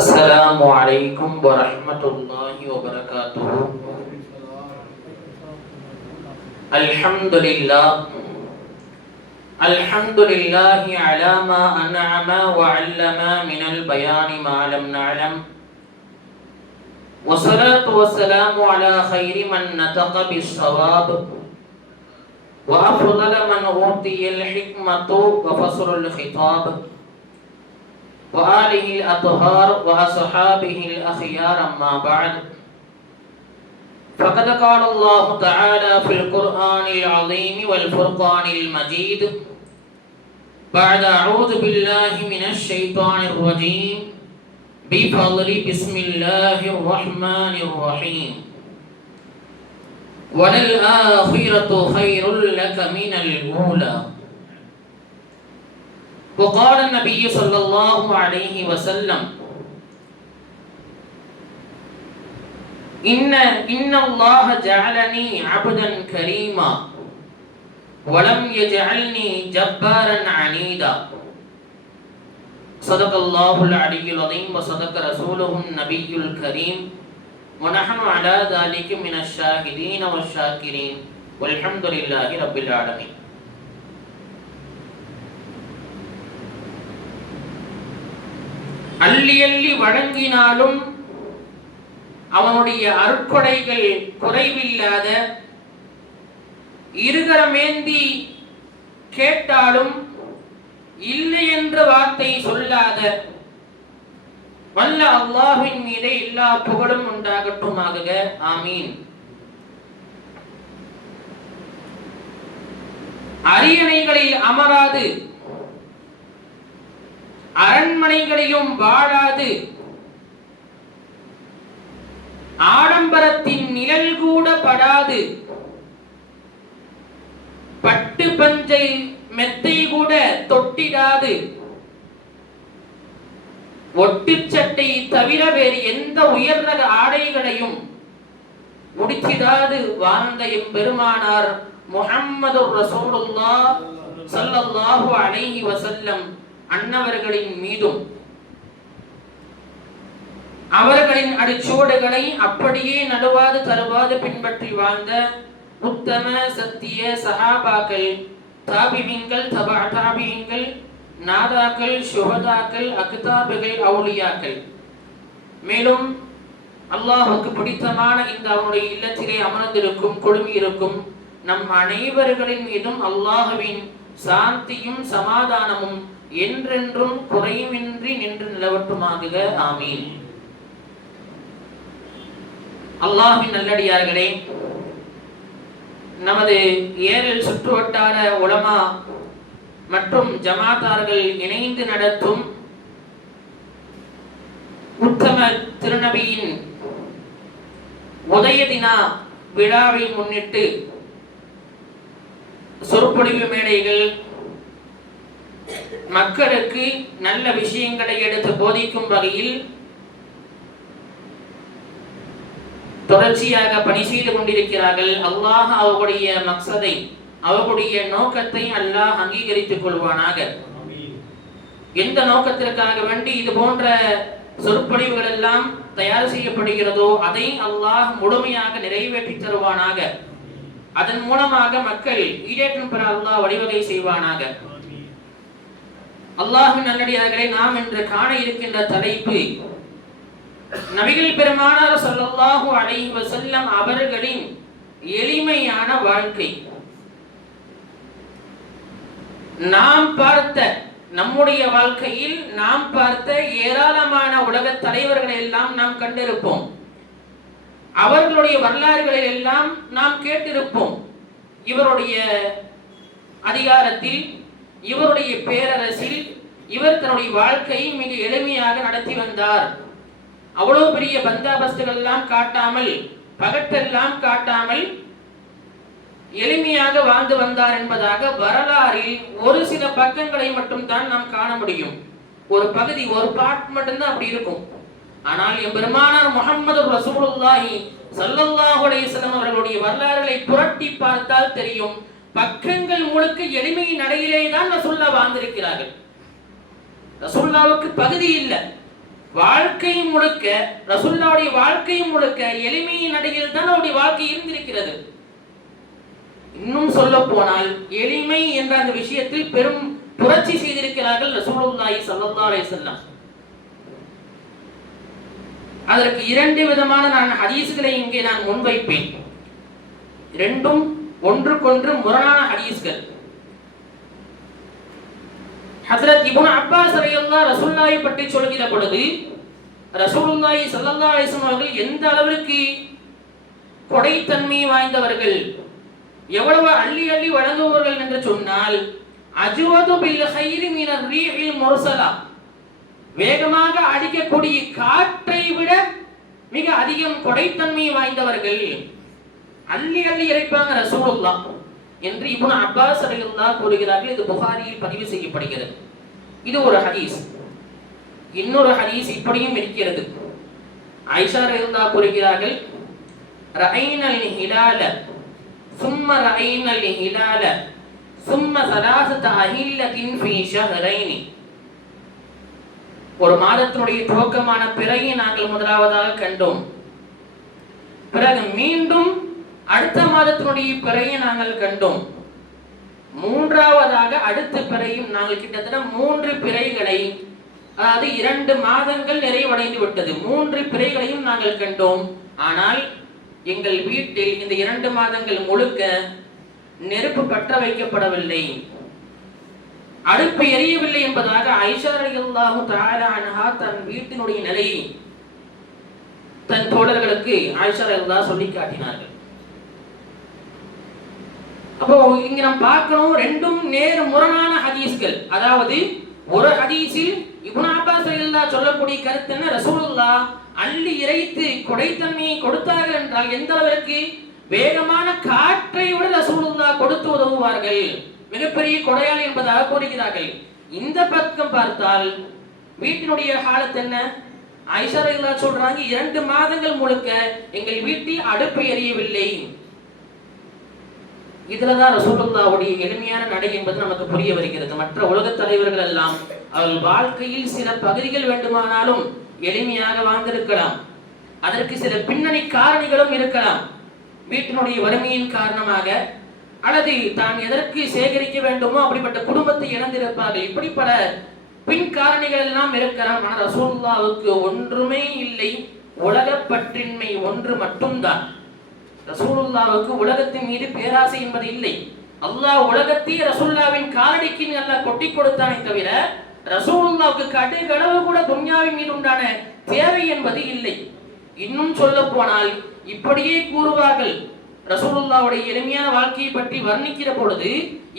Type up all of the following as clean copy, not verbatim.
السلام عليكم ورحمة الله وبركاته. الحمد لله على ما أنعم وعلم من البيان ما لم نعلم، والصلاة والسلام على خير من نطق بالصواب وأفضل من أوتي الحكمة وفصل الخطاب، وآله الأطهار وأصحابه الأخيار. أما بعد، فقد قال الله تعالى في القرآن العظيم والفرقان المجيد بعد أعوذ بالله من الشيطان الرجيم بفضل بسم الله الرحمن الرحيم وللآخرة خير لك من الأولى. وقال النبي صلى الله عليه وسلم إن الله جعلني عبدا كريما ولم يجعلني جبارا عنيدا. صدق الله العلي العظيم وصدق رسوله النبي الكريم ونحن على ذلك من الشاهدين والشاكرين والحمد لله رب العالمين. அள்ளி அள்ளி வழங்கினாலும் அவனுடைய அருட்கொடைகள் குறைவில்லாத, இருகரமேந்தி கேட்டாலும் இல்லை என்ற வார்த்தை சொல்லாத வல்ல அல்லாஹ்வின் மீதே எல்லா புகழும் உண்டாகட்டுமாக. ஆமீன். அரியணைகளில் அமராது, அரண்மனைகளிலும் வாழாது, ஆடம்பரத்தின் நிழல் கூட படாது, பட்டு பஞ்சை மெத்தை கூட தொட்டிடாது, ஒட்டுச்சட்டை தவிர வேறு எந்த உயர் ரக ஆடைகளையும் முடிச்சிடாது வாழ்ந்த எம்பெருமானார் முஹம்மது ரசூலுல்லாஹ் ஸல்லல்லாஹு அலைஹி வஸல்லம் அன்னவர்களின் மீதும் அவர்களின் அடிச்சுவடுகளை அப்படியே நடுவாது தருவாது பின்பற்றி வாழ்ந்த உத்தம சத்திய சஹாபாக்கள், தாபிஈன்கள், தபா தாபிஈன்கள், நாதாக்கள், ஷுஹதாக்கள், அக்தாபுகள், அவுலியாக்கள், மேலும் அல்லாஹ்வுக்கு பிடித்தமான இந்த அவனுடைய இல்லத்திலே அமர்ந்திருக்கும் குழுமி இருக்கும் நம் அனைவர்களின் மீதும் அல்லாஹ்வின் சாந்தியும் சமாதானமும் என்றென்றும் குறைவின்றி நின்று நிலவட்டுமாக. ஆமீன். அல்லாஹ்வின் நல்லடியார்களே, நமது ஏரல் சுற்றுவட்டார உலமா மற்றும் ஜமாத்தார்கள் இணைந்து நடத்தும் உத்தம திருநபியின் உதய தினா விழாவை முன்னிட்டு சொற்பொழிவு மேடைகள், மக்களுக்கு நல்ல விஷயங்களை எடுத்து போதிக்கும் வகையில் தொடர்ச்சியாக பணி செய்து கொண்டிருக்கிறார்கள். அல்லாஹ் அவர்களுடைய மக்சதை, அவர்களுடைய நோக்கத்தை அல்லாஹ் அங்கீகரித்துக் கொள்வானாக. எந்த நோக்கத்திற்காக வேண்டி இது போன்ற சொற்பொழிவுகள் எல்லாம் தயார் செய்யப்படுகிறதோ அதை அல்லாஹ் முழுமையாக நிறைவேற்றி தருவானாக. அதன் மூலமாக மக்கள் ஈடேற்றம் பெற அல்லாஹ் வழிவகை செய்வானாக. அல்லாஹ்வின் நல்லடியார்களே, நாம் இன்று காண இருக்கின்ற தலைப்பு நபிகள் பெருமானார் ஸல்லல்லாஹு அலைஹி வஸல்லம் அவர்களின் எளிமையான வாழ்க்கை. நாம் பார்த்த, நம்முடைய வாழ்க்கையில் நாம் பார்த்த ஏராளமான உலக தலைவர்களை எல்லாம் நாம் கண்டிருப்போம். அவர்களுடைய வரலாறுகளை எல்லாம் நாம் கேட்டிருப்போம். இவருடைய அதிகாரத்தில், இவருடைய பேரரசில் இவர் தன்னுடைய வாழ்க்கையை மிக எளிமையாக நடத்தி வந்தார். அவ்வளவு பெரிய பந்தாபஸ்துகள் எல்லாம் காட்டாமல், பகட்டெல்லாம் காட்டாமல் எளிமையாக வாழ்ந்து வந்தார் என்பதாக வரலாறில் ஒரு சில பக்கங்களை மட்டும் தான் நாம் காண முடியும். ஒரு பகுதி, ஒரு பார்ட் மட்டும்தான் அப்படி இருக்கும். ஆனால் எம்பெருமானார் முஹம்மது ரசூலுல்லாஹி ஸல்லல்லாஹு அலைஹி வஸல்லம் அவர்களுடைய வரலாறுகளை புரட்டி பார்த்தால் தெரியும், பக்கங்கள் முழுக்க எளிமையின் நடையிலே தான் ரசூலுல்லாஹ் வாழ்ந்திருக்கிறார்கள். ரசூலுல்லாஹ்வுக்கு பகுதி இல்லை. வாழ்க்கை முழுக்க ரசூலுல்லாஹ்வுடைய வாழ்க்கை முழுக்க எளிமையின் அடியில் தான் அவருடைய வாழ்க்கை இருந்திருக்கிறது. இன்னும் சொல்ல போனால் எளிமை என்ற அந்த விஷயத்தில் பெரும் புரட்சி செய்திருக்கிறார்கள் ரசூலுல்லாஹி ஸல்லல்லாஹு அலைஹி வஸல்லம். அதற்கு இரண்டு விதமான நான் ஹதீஸ்களை இங்கே நான் முன்வைப்பேன். இரண்டும் ஒன்றுக்கொன்று முரணான ஹதீஸ்கள். ஹஜ்ரத் இப்னு அப்பாஸ் ரலியல்லாஹு ரசூலுல்லாஹி பற்றி சொல்கிற பொழுது ரசூலுல்லாஹி ஸல்லல்லாஹு அலைஹி வஸல்லம் அவர்கள் எந்த அளவிற்கு கொடைத்தன்மை வாய்ந்தவர்கள், எவ்வளவு அள்ளி அள்ளி வழங்குபவர்கள் என்று சொன்னால், அஜ்வது பில் கைரி மினர் ரீஹில் முர்சலா, வேகமாக அடிக்கக்கூடிய காற்றை விட மிக அதிகம் கொடைத்தன்மை வாய்ந்தவர்கள், அள்ளி அள்ளி இறைப்பாங்க ரசூலுல்லாஹ் என்று இப்னு அப்பாஸ் ரலியல்லாஹு கூறுகிறார்கள். இது புகாரியில் பதிவு செய்யப்படுகிறது. இது ஒரு ஹதீஸ். இன்னொரு ஹதீஸ் இப்படியும் இருக்கிறது. ஆயிஷா ரலியல்லாஹு கூறுகிறார்கள், ரஐனல் ஹிலால ثم رأينا الهلال ثم ثلاثة أهلة في شهرين. ஒரு மாதத்தினுடைய துவக்கமான பிறையை நாங்கள் முதலாவதாக கண்டோம். பிறகு மீண்டும் அடுத்த மாதத்தினுடைய பிறையை நாங்கள் கண்டோம். மூன்றாவதாக அடுத்த பிறையும் நாங்கள் கிட்டத்தட்ட 3 பிறைகளை, அதாவது 2 மாதங்கள் நிறைவடைந்து விட்டது. 3 பிறைகளையும் நாங்கள் கண்டோம். ஆனால் எங்கள் வீட்டில் இந்த 2 மாதங்கள் முழுக்க நெருப்பு பற்ற வைக்கப்படவில்லை, அடுப்பு எரியவில்லை என்பதாக ஆயிஷா ரலியல்லாஹு தஆலா அன்ஹா தன் வீட்டினுடைய நிலையை தன் தோழர்களுக்கு ஆயிஷா ரலியல்லாஹு சொல்லி காட்டினார்கள். அப்போ இங்க நாம் பார்க்கணும், ரெண்டும் நேர் முரணான ஹதீஸ்கள். அதாவது ஒரு ஹதீஸில் இப்னு அப்பாஸ் ரலியல்லாஹு சொல்லக்கூடிய கருத்து என்ன, ரசூலுல்லாஹ் அள்ளி இறைத்து கொடைத்தன்மையை கொடுத்தார்கள் என்றால் எந்த அளவிற்கு வேகமான காற்றை விட ரசூலுல்லாஹ் கொடுத்து உதவுவார்கள், மிகப்பெரிய கொடையாளி என்பதாக கூறுகிறார்கள். இந்த பக்கம் பார்த்தால் வீட்டினுடைய ஹாலத் என்ன, ஆயிஷா ரலியல்லாஹு சொல்றாங்க 2 மாதங்கள் முழுக்க எங்கள் வீட்டில் அடுப்பு எரியவில்லை. இதுலதான் ரசூலுல்லாஹ்வுடைய எளிமையான நடை என்பது நமக்கு புரிய வருகிறது. மற்ற உலக தலைவர்கள் எல்லாம் அவர்கள் வாழ்க்கையில் சில பகுதிகள் வேண்டுமானாலும் எளிமையாக வாழ்ந்திருக்கலாம், அதற்கு சில பின்னணி காரணிகளும் இருக்கலாம். வீட்டினுடைய வறுமையின் காரணமாக அல்லது தான் எதற்கு சேகரிக்க வேண்டுமோ அப்படிப்பட்ட குடும்பத்தை இழந்திருப்பார்கள். இப்படி பல பின் காரணிகள் எல்லாம் இருக்கலாம். ஆனால் ரசூலுல்லாஹ்வுக்கு ஒன்றுமே இல்லை, உலக பற்றின்மை ஒன்று மட்டும்தான். ரசூலுல்லாஹ்வுக்கு உலகத்தின் மீது பேராசை என்பது இல்லை. அல்லாஹ் உலகத்தை ரசூலுல்லாஹ்வின் காலடிக்கு அல்லாஹ் கொட்டி கொடுத்தானே தவிர ரசூலுல்லாஹ்வுக்கு கடுகளவு கூட துன்யாவின் மீது உண்டான தேவை என்பது இல்லை. இன்னும் சொல்ல போனால் இப்படியே கூறுவார்கள், ரசூலுல்லாஹ்வுடைய எளிமையான வாழ்க்கையை பற்றி வர்ணிக்கிற பொழுது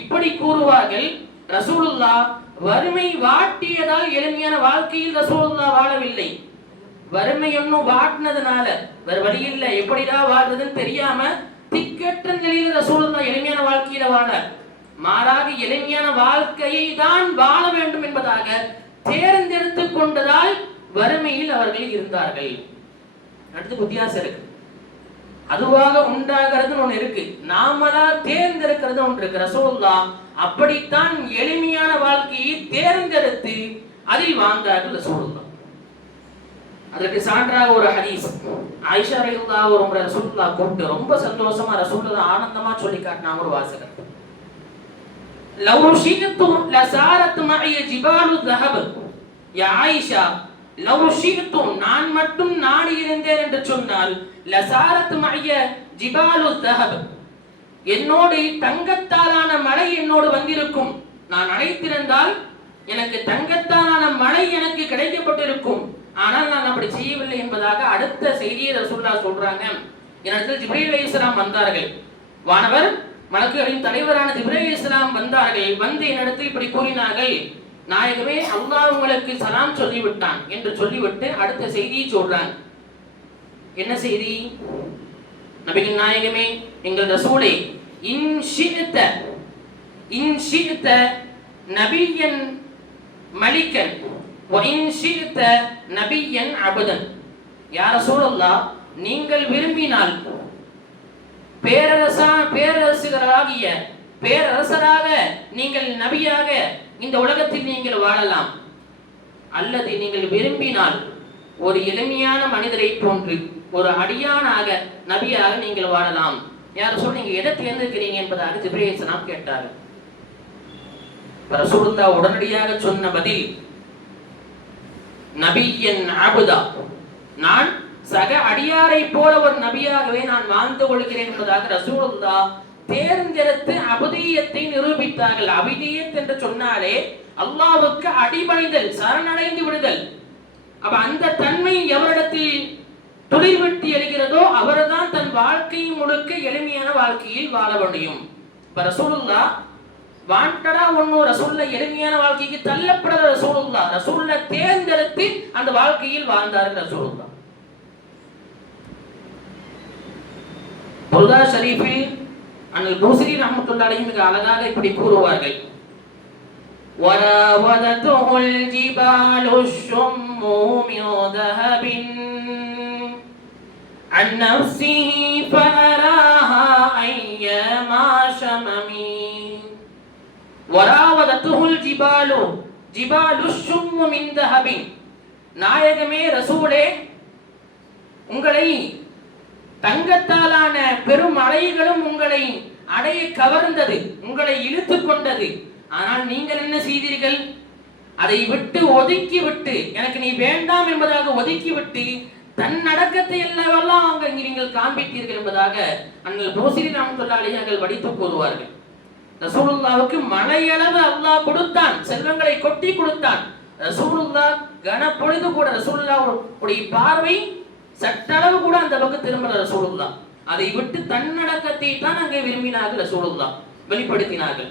இப்படி கூறுவார்கள், ரசூலுல்லாஹ் வறுமை வாட்டியதால் எளிமையான வாழ்க்கையில் ரசூலுல்லாஹ் வாழவில்லை, வறுமை ஒன்னும் வாட்டினதுனால வேற வழி இல்லை, எப்படிதான் வாழ்றதுன்னு தெரியாம திக்கற்ற நிலையில் ரசூலுல்லாஹ் எளிமையான வாழ்க்கையில வாழ, மாறாக எளிமையான வாழ்க்கையை தான் வாழ வேண்டும் என்பதாக தேர்ந்தெடுத்து கொண்டதால் வறுமையில் அவர்கள் இருந்தார்கள். அடுத்து வித்தியாசம் இருக்கு. அதுவாக உண்டாகிறது ஒன்று இருக்கு, நாமளா தேர்ந்தெடுக்கிறது ஒன்று இருக்கு. ரசூலுல்லாஹ் அப்படித்தான் எளிமையான வாழ்க்கையை தேர்ந்தெடுத்து அதில் வாழ்ந்தார்கள் ரசூலுல்லாஹ். அதற்கு சான்றாக ஒரு ஹதீஸ், ஆயிஷா ரலியல்லாஹு ஒரு முறை ரசூலுல்லாஹ் கூப்பிட்டு ரொம்ப சந்தோஷமா ரசூலுல்லாஹ் ஆனந்தமா சொல்லி காட்டினாங்க ஒரு வாசகம், லவ் ஷி'து லஸாரத் மஇய ஜிபாலு ذهب. யா ஆயிஷா, லவ் ஷி'து நான் மட்டும் நாடி இருந்தேன் என்று சொன்னால், லஸாரத் மஇய ஜிபாலு ذهب என்னோடு தங்கத்தாலான மலை என்னோடு வந்திருக்கும். நான் அழைத்திருந்தால் எனக்கு தங்கத்தாலான மலை எனக்கு கிடைக்கப்பட்டிருக்கும். ஆனால் நான் அப்படி செய்யவில்லை என்பதாக அடுத்த செய்தியை ரசூலுல்லாஹ் சொல்றாங்க. என்னிடத்தில் ஜிப்ரீல் அலைஹிஸ்ஸலாம் வந்தார்கள், வானவர் மலக்குகளின் தலைவரான ஜிப்ரீல் அலைஹிஸ்ஸலாம் வந்தார்கள். வந்து என்னிடத்தில் இப்படி கூறினார்கள், நாயகமே அல்லாஹ் உங்களுக்கு சலாம் சொல்லிவிட்டான் என்று சொல்லிவிட்டு அடுத்த செய்தியை சொல்றாங்க. என்ன செய்தி? நபிகள் நாயகமே, எங்கள் ரசூலே, இன் ஷி'த நபியன் மலிகன் வ இன் ஷி'த நபியன் அபதன். யா ரசூலல்லாஹ், நீங்கள் விரும்பினால் பேரரசராகிய பேரரசராக நீங்கள் நபியாக இந்த உலகத்தில் நீங்கள் வாழலாம், அல்லது நீங்கள் விரும்பினால் ஒரு எளிமையான மனிதரை போன்று ஒரு அடியானாக நபியாக நீங்கள் வாழலாம். யார் சொல்ல நீங்க எதை தேர்ந்தெடுக்கிறீங்க என்பதாக ஜிப்ரீல் அலைஹிஸ்ஸலாம் கேட்டார்கள். ரசூலுல்லாஹ் உடனடியாக சொன்ன பதில், நபியன் அபுதா, நான் சக அடியாரை போல ஒரு நபியாகவே நான் வாழ்ந்து கொள்கிறேன் என்பதாக ரசூலுல்லாஹ் தேர்ந்தெடுத்து அபுதியத்தை நிரூபித்தார்கள். அபுதியத் என்று சொன்னாலே அல்லாஹ்வுக்கு அடிபணிதல், சரணடைந்து விடுதல். அப்ப அந்த தன்மை எவரிடத்தில் துளிர்விட்டு எழுகிறதோ அவர்தான் தன் வாழ்க்கை முழுக்க எளிமையான வாழ்க்கையில் வாழ முடியும். இப்ப ரசூலுல்லாஹ் வாண்டடா ஒன்னு ரசூலுல்லா எளிமையான வாழ்க்கைக்கு தள்ளப்படாத ரசூலுல்லாஹ் தேர்ந்தெடுத்து அந்த வாழ்க்கையில் வாழ்ந்தார்கள் ரசூலுல்லாஹ். புர்தா ஷரீஃபில் அன்னல் பூஸரி ரஹ்மத்துல்லாஹி அலைஹி மிக அழகாக இப்படி கூறுவார்கள், وراودته الجبال الشم من ذهب عن نفسه فأراها أيما شمم وراودته الجبال جبال الشم من ذهب. நாயகமே ரசூலே, உங்களை தங்கத்தாலான பெரும் அலைகளும் உங்களை அடைய கவர்ந்தது, உங்களை இழுத்துக் கொண்டது. ஆனால் நீங்கள் என்ன செய்தீர்கள்? அதை விட்டு ஒதுக்கி விட்டு, எனக்கு நீ வேண்டாம் என்பதாக ஒதுக்கி விட்டு தன்னடக்கத்தை எல்லாம் அங்க நீங்கள் காண்பித்தீர்கள் என்பதாக அண்ணல் பூஸரி ரஹ்மத்துல்லாஹி அலைஹி அவர்கள் வடித்து கூறுவார்கள். ரசூலுல்லாஹ்வுக்கு மலையளவு அல்லாஹ் கொடுத்தான், செல்வங்களை கொட்டி கொடுத்தான். ரசூலுல்லாஹ் கனப்பொழுது கூட ரசூலுல்லாஹ் உடைய பார்வை சட்டளவு கூட அந்த பக்கம் திரும்பல ரசூலுல்லாஹ். அதை விட்டு தன்னடக்கத்தை தான் அங்கே விரும்பினார்கள், ரசூலுல்லாஹ் வெளிப்படுத்தினார்கள்.